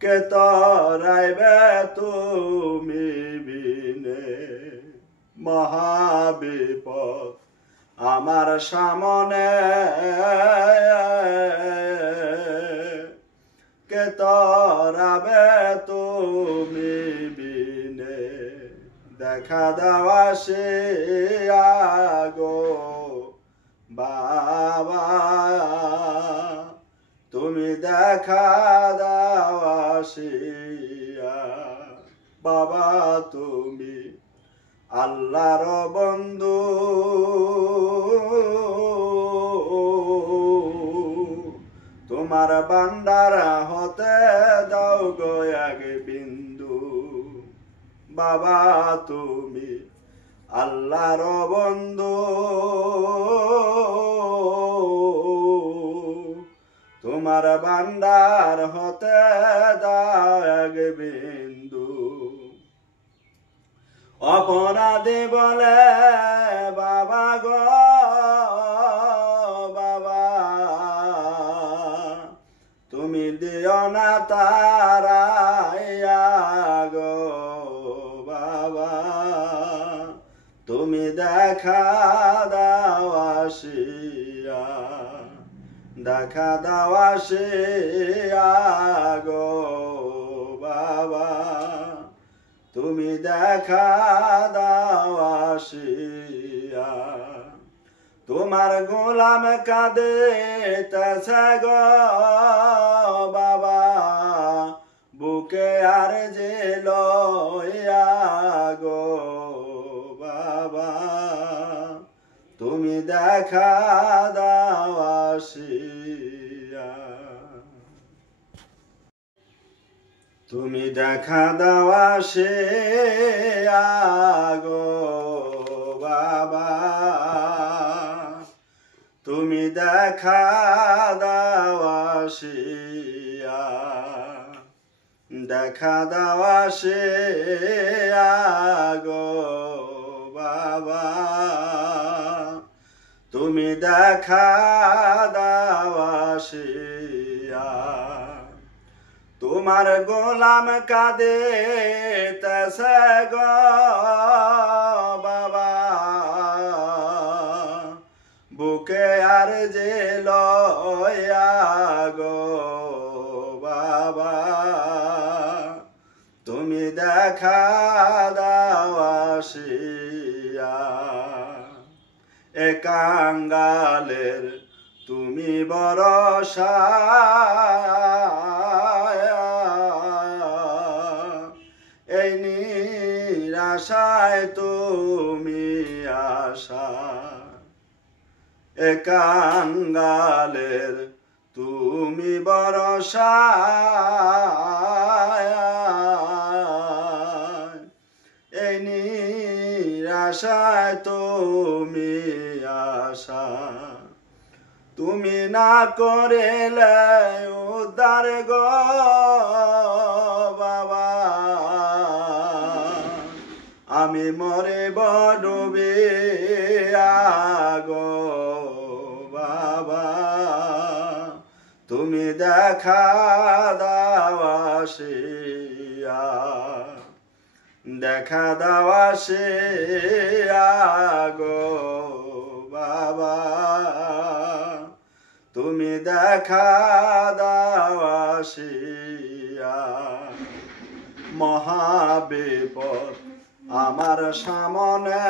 কে তরাইবে তুমি বিনে মহাবিপদ আমার সামনে কে তরাবে তুমি বিনে দেখা দেওয়া সে আগো বাবা তুমি দেখা দাও আসিয়া বাবা তুমি আল্লাহর বন্ধু তোমার ভান্ডার হতে দাও গো এক বিন্দু বাবা তুমি আল্লাহর বন্ধু তোমার ভান্ডার হতে দাও এক বিন্দু অপরাধী বলে বাবা গো বাবা তুমি দিও না তারাইয়া গো বাবা তুমি দেখা দাও আসিয়া দেখা দাও আসিয়া গো বাবা তুমি দেখা দাও আসিয়া তোমার গোলাম কাঁদিতেছে গো বাবা বুকে আর যে লইয়া গো বাবা তুমি দেখা দাও আসিয়া তুমি দেখা দাও আসিয়া গো বাবা তুমি দেখা দাও আসিয়া দেখা দাও আসিয়া গো বাবা তুমি দেখা দাও আসিয়া তোমার গোলাম কাঁদিতেছে গো বাবা বুকে আর যে লইয়া গো বাবা তুমি দেখা দাও আসিয়া এ কাঙ্গালের তুমি ভরসা এই নিরাশায় তুমি আশা এ কাঙ্গালের তুমি ভরসা এই নিরাশায় তুমি আশা তুমি না করিলে উদ্ধার গো বাবা আমি মরে ডুবিয়া গো বাবা তুমি দেখা দাও আসিয়া দেখা দাও আসিয়া গো বাবা তুমি দেখা দাও আসিয়া মহাবিপদ আমার সামনে